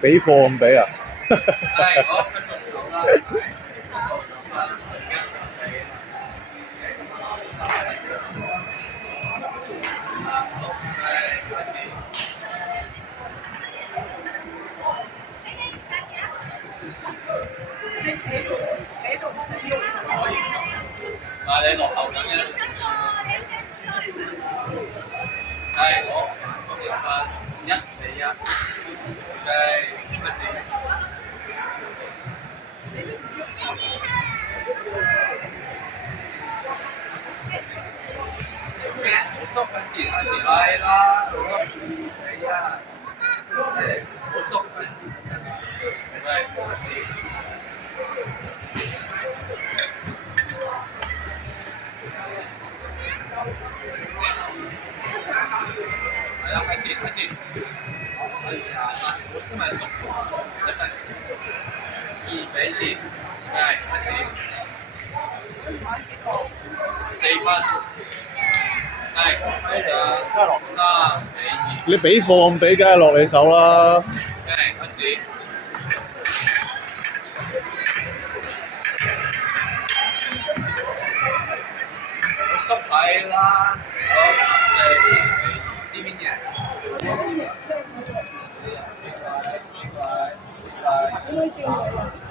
俾貨咁俾啊？係好，跟住手啦，嗱你落後緊嘅，係好，咁入翻1-1，預備開始。好縮開始，係啦，好，係啊，係好縮開始，係開始。係啦，開始。哎呀，我是買速度，再開始。2-2，係開始。4分，係開始。3-2。你俾貨咁俾，梗係落你手啦。係開始。好縮係啦，好4-2，呢邊嘅。拜拜。